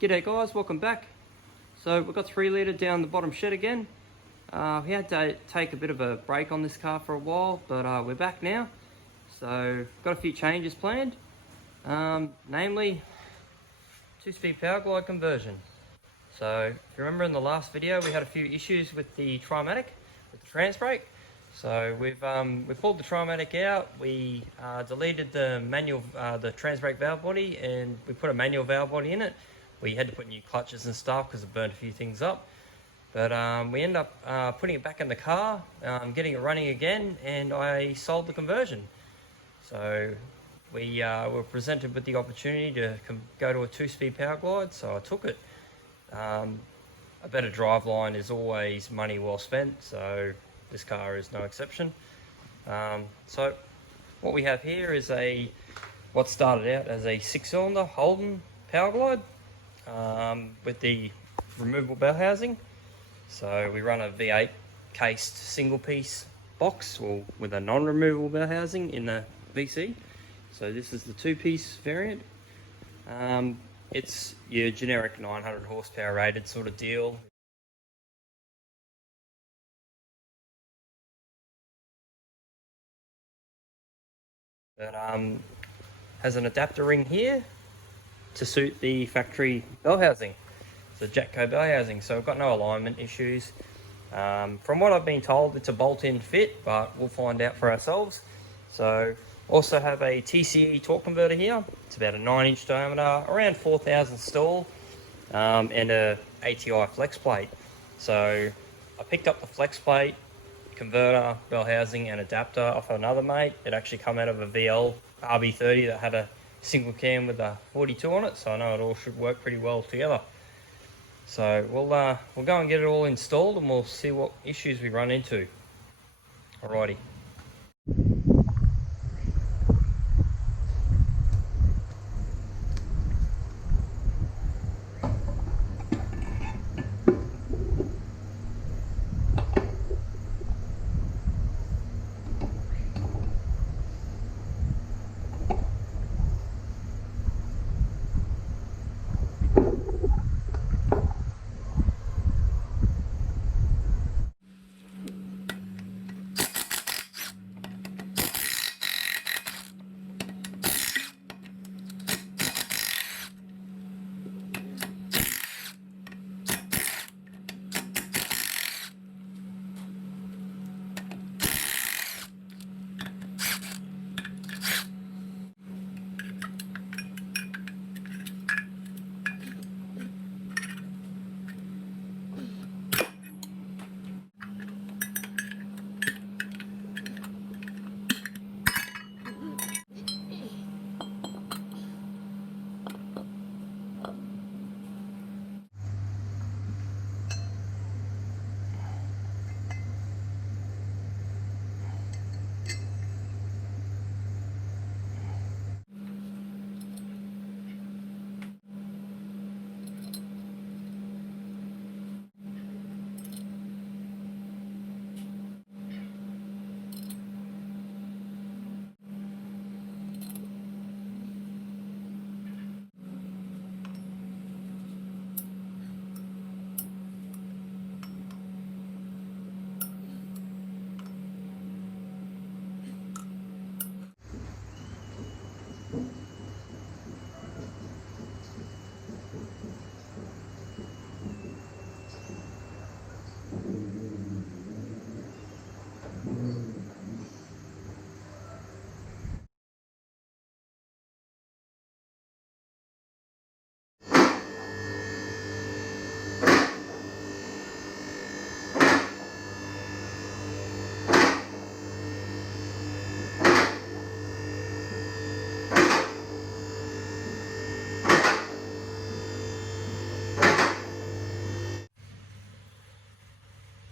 G'day guys, welcome back. So we've got 3 litre down the bottom shed again. We had to take a bit of a break on this car for a while, but we're back now. So got a few changes planned, namely 2-speed powerglide conversion. So if you remember in the last video we had a few issues with the Trimatic, with the trans brake. So we pulled the Trimatic out, we deleted the manual, the trans brake valve body, and we put a manual valve body in it. We had to put new clutches and stuff because it burned a few things up. But we ended up putting it back in the car, getting it running again, and I sold the conversion. So we were presented with the opportunity to go to a 2-speed powerglide, so I took it. A better driveline is always money well spent, so this car is no exception. So what we have here is what started out as a 6-cylinder Holden powerglide with the removable bell housing. So we run a V8 cased single piece box with a non-removable bell housing in the VC. So this is the 2-piece variant. It's your generic 900 horsepower rated sort of deal. But has an adapter ring here to suit the factory bell housing, the Jatco bell housing, so we've got no alignment issues. From what I've been told, it's a bolt-in fit, but we'll find out for ourselves. So also have a TCE torque converter here. It's about a 9-inch diameter, around 4,000 stall, and a ATI flex plate. So I picked up the flex plate, converter, bell housing and adapter off another mate. It actually come out of a VL RB30 that had a single cam with a 42 on it, so I know it all should work pretty well together. So we'll go and get it all installed and we'll see what issues we run into. Alrighty.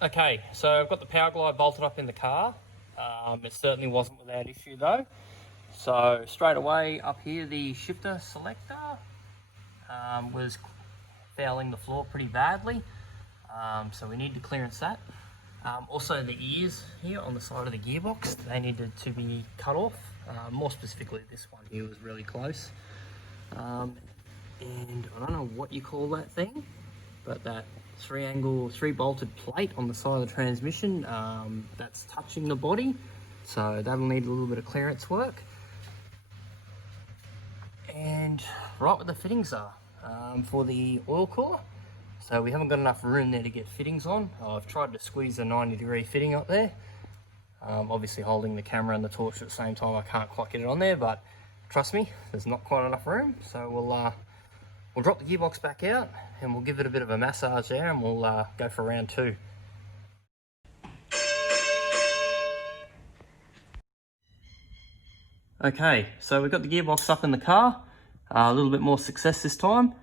Okay, so I've got the powerglide bolted up in the car. It certainly wasn't without issue though. So straight away up here, the shifter selector was fouling the floor pretty badly. So we need to clearance that. Also the ears here on the side of the gearbox, they needed to be cut off. More specifically, this one here was really close. And I don't know what you call that thing, but that three bolted plate on the side of the transmission, that's touching the body. So that'll need a little bit of clearance work. And right where the fittings are for the oil cooler. So we haven't got enough room there to get fittings on. I've tried to squeeze a 90-degree fitting up there. Obviously holding the camera and the torch at the same time, I can't quite get it on there, but trust me, there's not quite enough room. So we'll drop the gearbox back out and we'll give it a bit of a massage there, and we'll go for round 2. Okay, so we've got the gearbox up in the car. A little bit more success this time.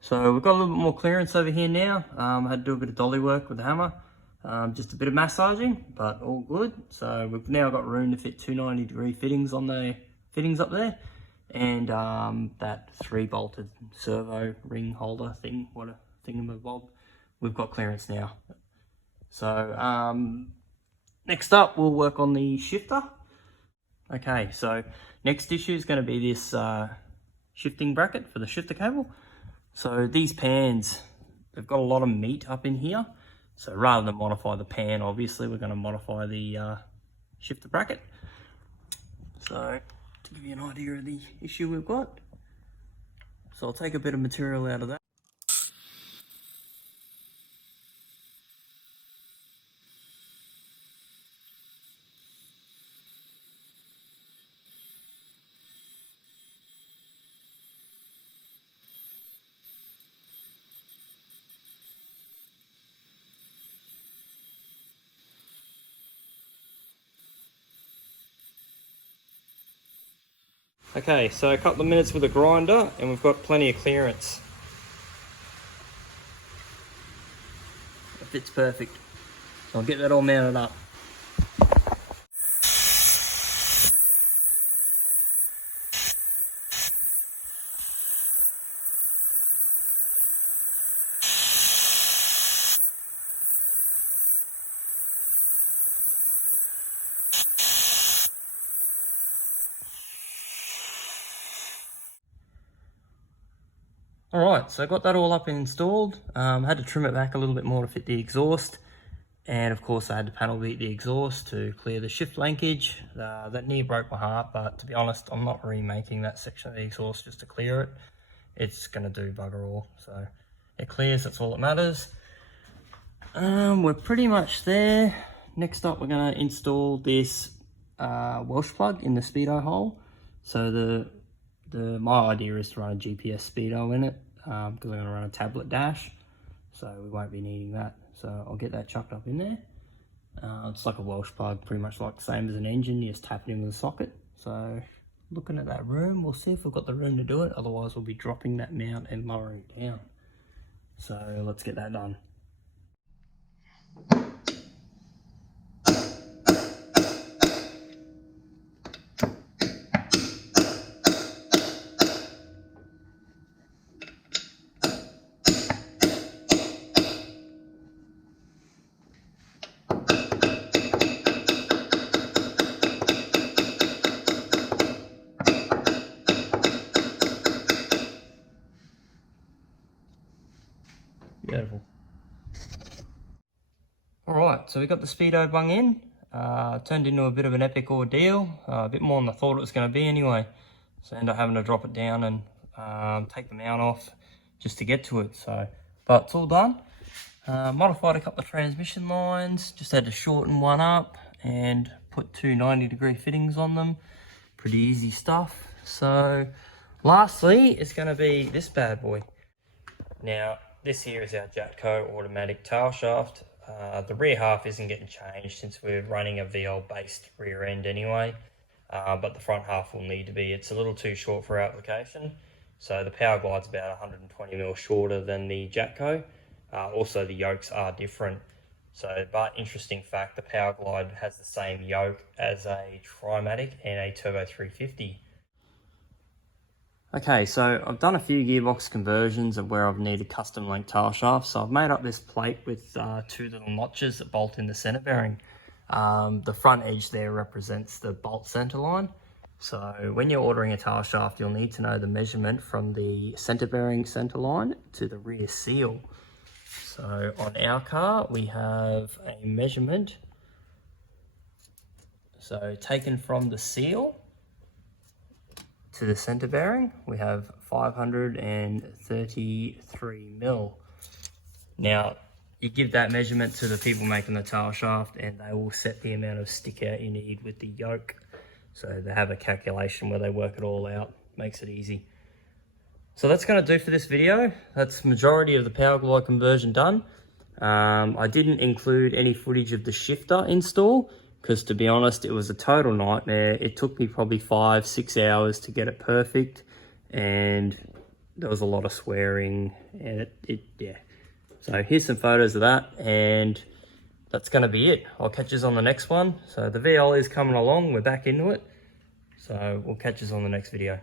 So we've got a little bit more clearance over here now. I had to do a bit of dolly work with the hammer. Just a bit of massaging, but all good. So we've now got room to fit 290-degree fittings on the fittings up there. And that 3-bolted servo ring holder thing, what a thingamabob, we've got clearance now. So next up, we'll work on the shifter. Okay, so next issue is going to be this shifting bracket for the shifter cable. So these pans, they've got a lot of meat up in here. So rather than modify the pan, obviously, we're going to modify the shifter bracket. So to give you an idea of the issue we've got. So I'll take a bit of material out of that. Okay, so a couple of minutes with a grinder and we've got plenty of clearance. It fits perfect. So I'll get that all mounted up. Alright, so I got that all up and installed. Had to trim it back a little bit more to fit the exhaust. And of course I had to panel beat the exhaust to clear the shift linkage. That near broke my heart, but to be honest, I'm not remaking that section of the exhaust just to clear it. It's going to do bugger all. So it clears, that's all that matters. We're pretty much there. Next up, we're going to install this Welsh plug in the Speedo hole. So my idea is to run a GPS Speedo in it, because I'm going to run a tablet dash, so we won't be needing that. So I'll get that chucked up in there. It's like a Welsh plug, pretty much like the same as an engine, you just tap it in with a socket. So looking at that room, we'll see if we've got the room to do it, otherwise we'll be dropping that mount and lowering it down. So let's get that done. Beautiful. Alright, so we got the Speedo bung in. Turned into a bit of an epic ordeal. A bit more than I thought it was going to be anyway. So I ended up having to drop it down and take the mount off just to get to it. So, but it's all done. Modified a couple of transmission lines. Just had to shorten one up and put two 90-degree fittings on them. Pretty easy stuff. So lastly, it's going to be this bad boy. Now, this here is our Jatco automatic tail shaft. The rear half isn't getting changed since we're running a VL based rear end anyway, but the front half will need to be. It's a little too short for our application. So the powerglide's about 120mm shorter than the Jatco. Also the yokes are different. So, but interesting fact, the powerglide has the same yoke as a Trimatic and a Turbo 350. Okay, so I've done a few gearbox conversions of where I've needed custom link tail shafts. So I've made up this plate with two little notches that bolt in the center bearing. The front edge there represents the bolt center line. So when you're ordering a tail shaft, you'll need to know the measurement from the center bearing center line to the rear seal. So on our car, we have a measurement. So taken from the seal to the center bearing, we have 533 mil. Now, you give that measurement to the people making the tail shaft and they will set the amount of stick out you need with the yoke. So they have a calculation where they work it all out, makes it easy. So that's going to do for this video. That's majority of the powerglide conversion done. I didn't include any footage of the shifter install because, to be honest, it was a total nightmare. It took me probably 5-6 hours to get it perfect, and there was a lot of swearing, and yeah. So here's some photos of that, and that's going to be it. I'll catch you on the next one. So the VL is coming along. We're back into it. So we'll catch you on the next video.